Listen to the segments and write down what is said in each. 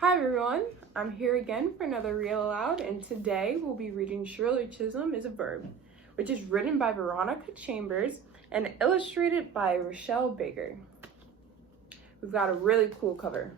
Hi everyone, I'm here again for another Real Aloud, and today we'll be reading Shirley Chisholm is a Verb, which is written by Veronica Chambers and illustrated by Rochelle Baker. We've got a really cool cover.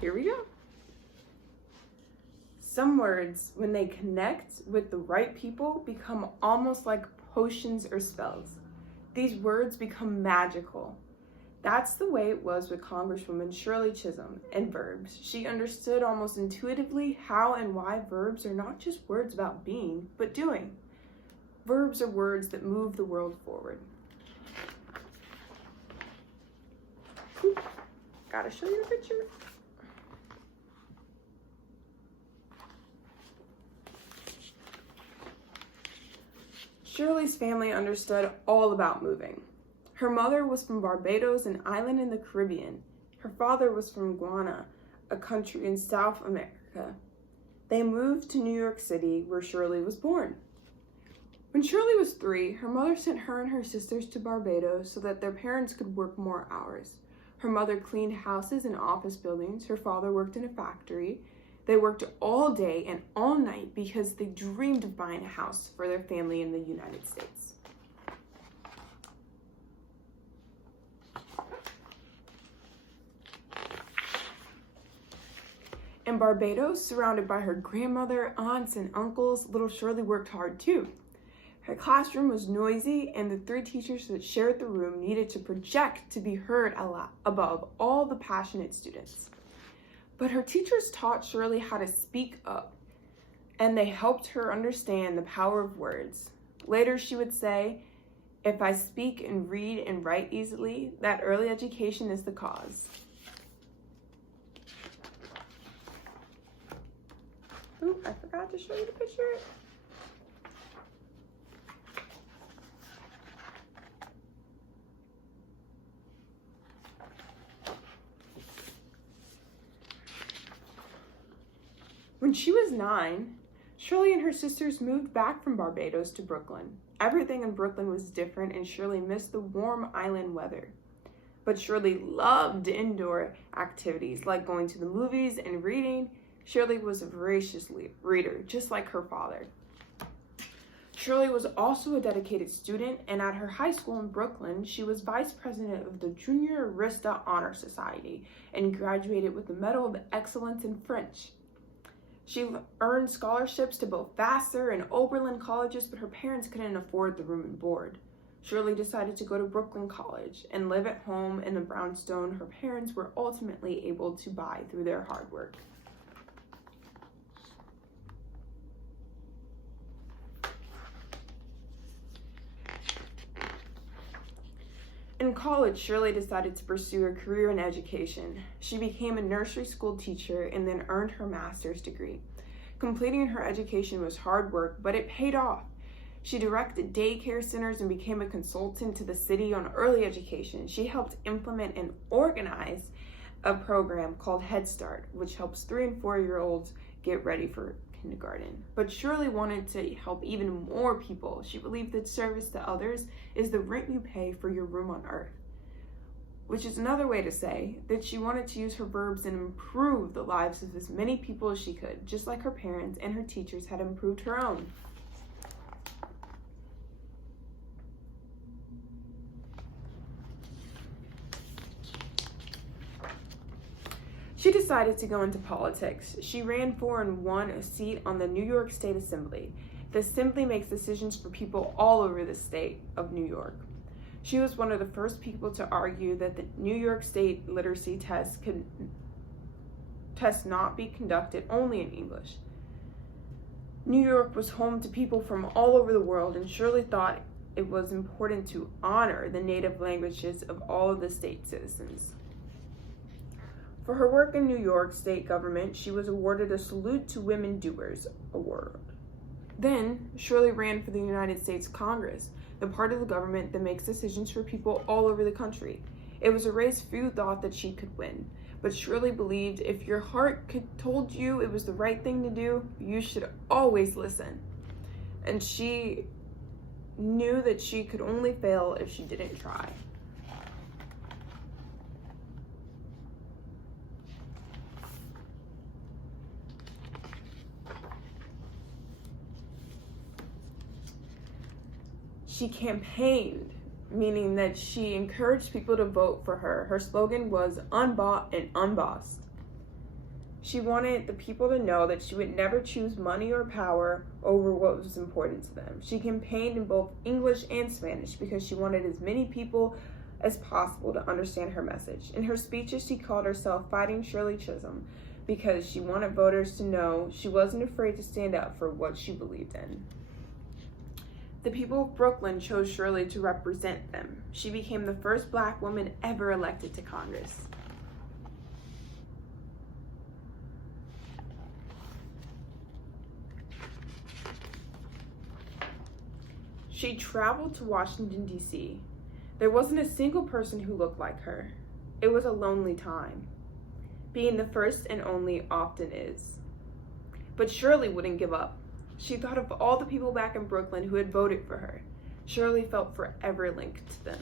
Here we go. Some words, when they connect with the right people, become almost like potions or spells. These words become magical. That's the way it was with Congresswoman Shirley Chisholm and verbs. She understood almost intuitively how and why verbs are not just words about being, but doing. Verbs are words that move the world forward. Ooh, gotta show you the picture. Shirley's family understood all about moving. Her mother was from Barbados, an island in the Caribbean. Her father was from Guyana, a country in South America. They moved to New York City, where Shirley was born. When Shirley was 3, her mother sent her and her sisters to Barbados so that their parents could work more hours. Her mother cleaned houses and office buildings. Her father worked in a factory. They worked all day and all night because they dreamed of buying a house for their family in the United States. In Barbados, surrounded by her grandmother, aunts, and uncles, little Shirley worked hard too. Her classroom was noisy, and the 3 teachers that shared the room needed to project to be heard above all the passionate students. But her teachers taught Shirley how to speak up, and they helped her understand the power of words. Later, she would say, "If I speak and read and write easily, that early education is the cause." Ooh, I forgot to show you the picture. When she was 9, Shirley and her sisters moved back from Barbados to Brooklyn. Everything in Brooklyn was different, and Shirley missed the warm island weather. But Shirley loved indoor activities like going to the movies and reading. Shirley was a voracious reader, just like her father. Shirley was also a dedicated student, and at her high school in Brooklyn, she was vice president of the Junior Arista Honor Society and graduated with the Medal of Excellence in French. She earned scholarships to both Vassar and Oberlin colleges, but her parents couldn't afford the room and board. Shirley decided to go to Brooklyn College and live at home in the brownstone her parents were ultimately able to buy through their hard work. In college, Shirley decided to pursue a career in education. She became a nursery school teacher and then earned her master's degree. Completing her education was hard work, but it paid off. She directed daycare centers and became a consultant to the city on early education. She helped implement and organize a program called Head Start, which helps 3 and 4-year-olds get ready for kindergarten. But Shirley wanted to help even more people. She believed that service to others is the rent you pay for your room on earth, which is another way to say that she wanted to use her verbs and improve the lives of as many people as she could, just like her parents and her teachers had improved her own. She decided to go into politics. She ran for and won a seat on the New York State Assembly. The Assembly makes decisions for people all over the state of New York. She was one of the first people to argue that the New York State literacy test could not be conducted only in English. New York was home to people from all over the world, and Shirley thought it was important to honor the native languages of all of the state citizens. For her work in New York state government, she was awarded a Salute to Women Doers award. Then, Shirley ran for the United States Congress, the part of the government that makes decisions for people all over the country. It was a race few thought that she could win, but Shirley believed if your heart told you it was the right thing to do, you should always listen. And she knew that she could only fail if she didn't try. She campaigned, meaning that she encouraged people to vote for her. Her slogan was unbought and unbossed. She wanted the people to know that she would never choose money or power over what was important to them. She campaigned in both English and Spanish because she wanted as many people as possible to understand her message. In her speeches, she called herself Fighting Shirley Chisholm because she wanted voters to know she wasn't afraid to stand up for what she believed in. The people of Brooklyn chose Shirley to represent them. She became the first Black woman ever elected to Congress. She traveled to Washington, D.C. There wasn't a single person who looked like her. It was a lonely time. Being the first and only often is. But Shirley wouldn't give up. She thought of all the people back in Brooklyn who had voted for her. Shirley felt forever linked to them.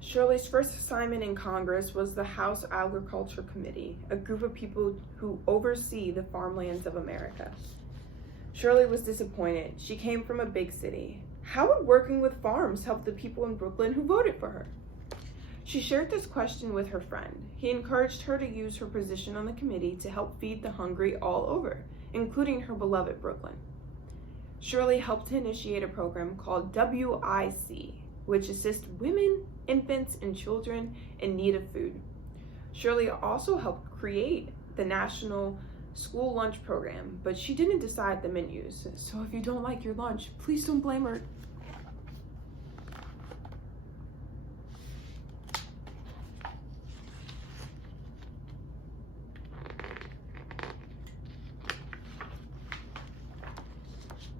Shirley's first assignment in Congress was the House Agriculture Committee, a group of people who oversee the farmlands of America. Shirley was disappointed. She came from a big city. How would working with farms help the people in Brooklyn who voted for her? She shared this question with her friend. He encouraged her to use her position on the committee to help feed the hungry all over, including her beloved Brooklyn. Shirley helped to initiate a program called WIC, which assists women, infants, and children in need of food. Shirley also helped create the National School Lunch Program, but she didn't decide the menus. So if you don't like your lunch, please don't blame her.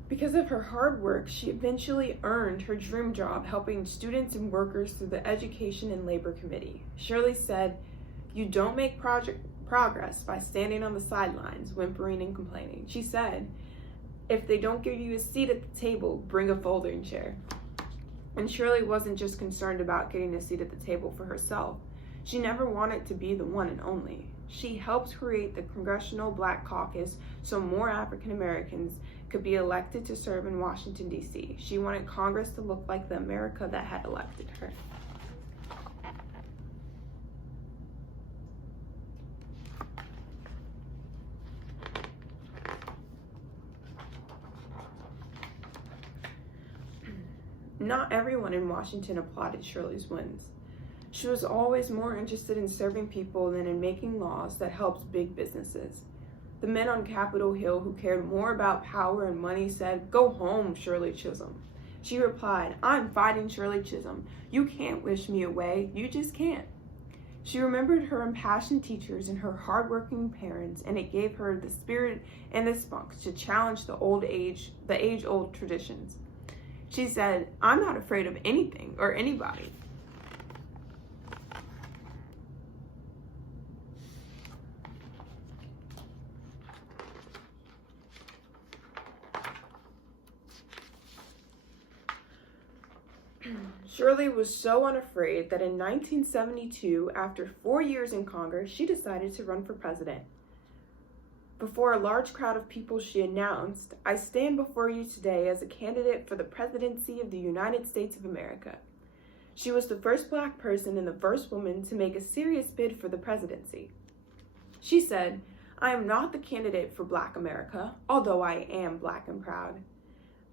Because of her hard work, she eventually earned her dream job helping students and workers through the Education and Labor Committee. Shirley said, "You don't make progress by standing on the sidelines, whimpering and complaining." She said, "If they don't give you a seat at the table, bring a folding chair." And Shirley wasn't just concerned about getting a seat at the table for herself. She never wanted to be the one and only. She helped create the Congressional Black Caucus so more African Americans could be elected to serve in Washington, D.C. She wanted Congress to look like the America that had elected her. Not everyone in Washington applauded Shirley's wins. She was always more interested in serving people than in making laws that helped big businesses. The men on Capitol Hill who cared more about power and money said, "Go home, Shirley Chisholm." She replied, "I'm fighting Shirley Chisholm. You can't wish me away. You just can't." She remembered her impassioned teachers and her hardworking parents, and it gave her the spirit and the spunk to challenge the age-old traditions. She said, "I'm not afraid of anything or anybody." Shirley was so unafraid that in 1972, after 4 years in Congress, she decided to run for president. Before a large crowd of people, she announced, "I stand before you today as a candidate for the presidency of the United States of America." She was the first Black person and the first woman to make a serious bid for the presidency. She said, "I am not the candidate for Black America, although I am Black and proud.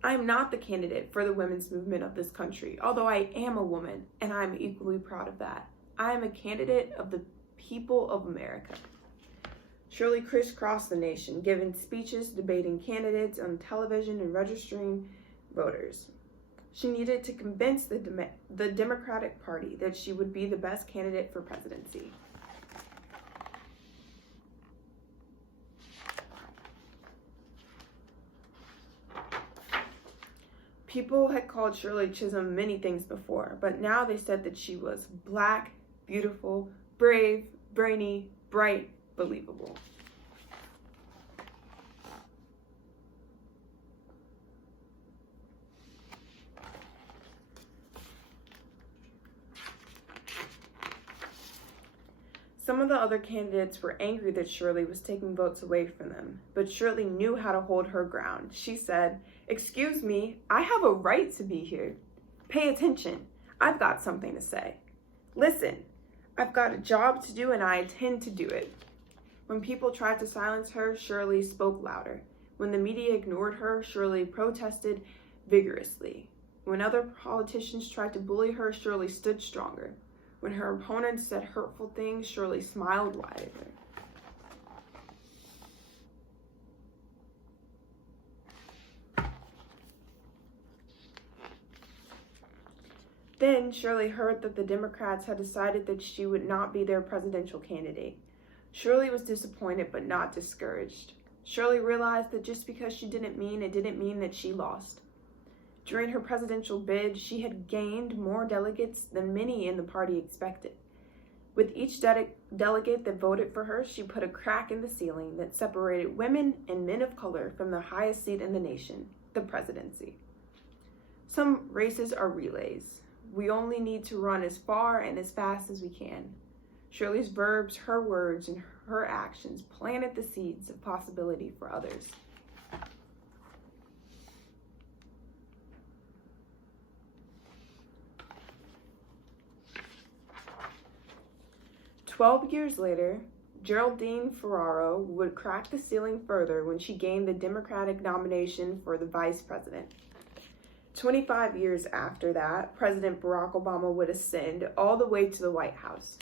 I am not the candidate for the women's movement of this country, although I am a woman, and I am equally proud of that. I am a candidate of the people of America." Shirley crisscrossed the nation, giving speeches, debating candidates on television, and registering voters. She needed to convince the Democratic Party that she would be the best candidate for presidency. People had called Shirley Chisholm many things before, but now they said that she was Black, beautiful, brave, brainy, bright, believable. Some of the other candidates were angry that Shirley was taking votes away from them, but Shirley knew how to hold her ground. She said, "Excuse me, I have a right to be here. Pay attention. I've got something to say. Listen, I've got a job to do and I intend to do it." When people tried to silence her, Shirley spoke louder. When the media ignored her, Shirley protested vigorously. When other politicians tried to bully her, Shirley stood stronger. When her opponents said hurtful things, Shirley smiled wider. Then Shirley heard that the Democrats had decided that she would not be their presidential candidate. Shirley was disappointed but not discouraged. Shirley realized that just because she didn't mean that she lost. During her presidential bid, she had gained more delegates than many in the party expected. With each delegate that voted for her, she put a crack in the ceiling that separated women and men of color from the highest seat in the nation, the presidency. Some races are relays. We only need to run as far and as fast as we can. Shirley's verbs, her words, and her actions planted the seeds of possibility for others. 12 years later, Geraldine Ferraro would crack the ceiling further when she gained the Democratic nomination for the vice president. 25 years after that, President Barack Obama would ascend all the way to the White House.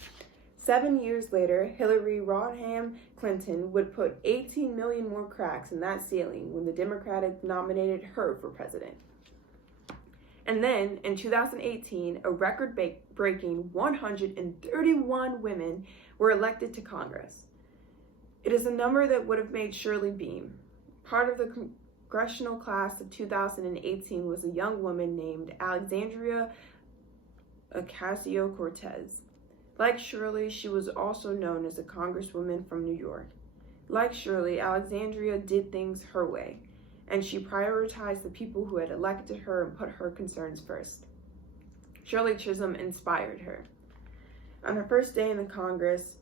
7 years later, Hillary Rodham Clinton would put 18 million more cracks in that ceiling when the Democratic nominated her for president. And then, in 2018, a record-breaking 131 women were elected to Congress. It is a number that would have made Shirley beam. Part of the congressional class of 2018 was a young woman named Alexandria Ocasio-Cortez. Like Shirley, she was also known as a congresswoman from New York. Like Shirley, Alexandria did things her way, and she prioritized the people who had elected her and put her concerns first. Shirley Chisholm inspired her. On her first day in the Congress,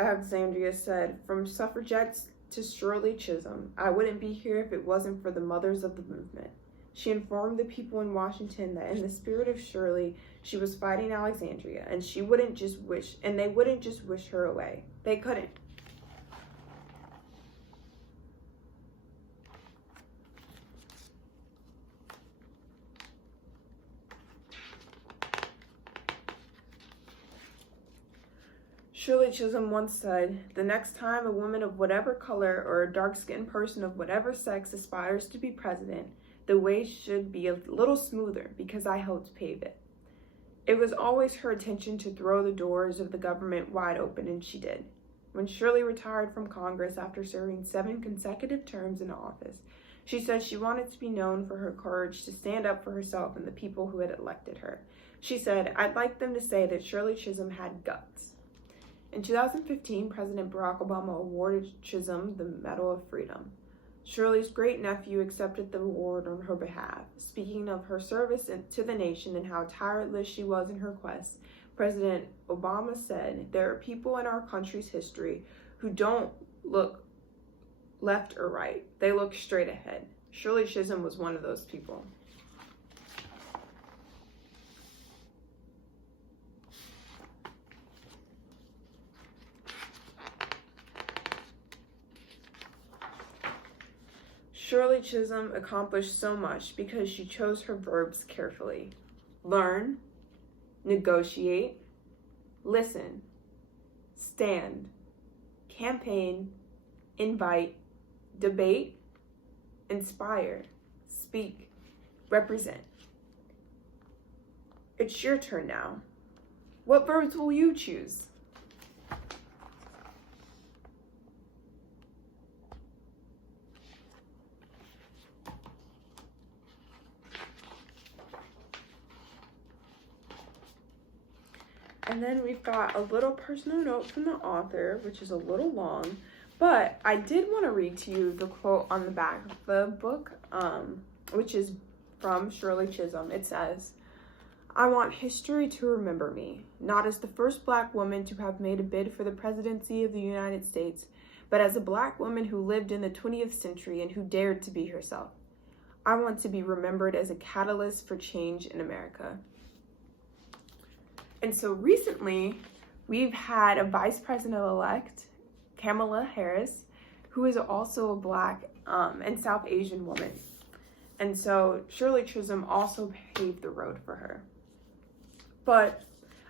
Alexandria said, "From suffragettes to Shirley Chisholm, I wouldn't be here if it wasn't for the mothers of the movement." She informed the people in Washington that in the spirit of Shirley, she was fighting Alexandria, and they wouldn't just wish her away. They couldn't. Shirley Chisholm once said, "The next time a woman of whatever color or a dark-skinned person of whatever sex aspires to be president, the way should be a little smoother because I helped pave it." It was always her intention to throw the doors of the government wide open, and she did. When Shirley retired from Congress after serving 7 consecutive terms in office, she said she wanted to be known for her courage to stand up for herself and the people who had elected her. She said, "I'd like them to say that Shirley Chisholm had guts." In 2015, President Barack Obama awarded Chisholm the Medal of Freedom. Shirley's great-nephew accepted the award on her behalf. Speaking of her service to the nation and how tireless she was in her quest, President Obama said, "There are people in our country's history who don't look left or right. They look straight ahead." Shirley Chisholm was one of those people. Shirley Chisholm accomplished so much because she chose her verbs carefully. Learn, negotiate, listen, stand, campaign, invite, debate, inspire, speak, represent. It's your turn now. What verbs will you choose? And then we've I've got a little personal note from the author, which is a little long, but I did want to read to you the quote on the back of the book, which is from Shirley Chisholm. It says, "I want history to remember me, not as the first Black woman to have made a bid for the presidency of the United States, but as a Black woman who lived in the 20th century and who dared to be herself. I want to be remembered as a catalyst for change in America." And so recently, we've had a Vice President-elect, Kamala Harris, who is also a Black and South Asian woman. And so Shirley Chisholm also paved the road for her. But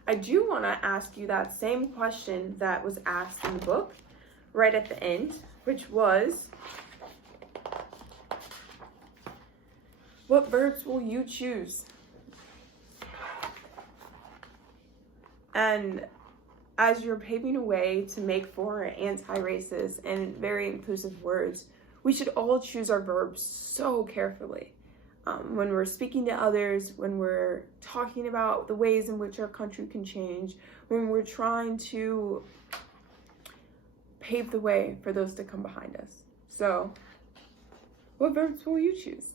I do want to ask you that same question that was asked in the book right at the end, which was, what verbs will you choose? And as you're paving a way to make for anti-racist and very inclusive words, we should all choose our verbs so carefully. When we're speaking to others, when we're talking about the ways in which our country can change, when we're trying to pave the way for those to come behind us. So, what verbs will you choose?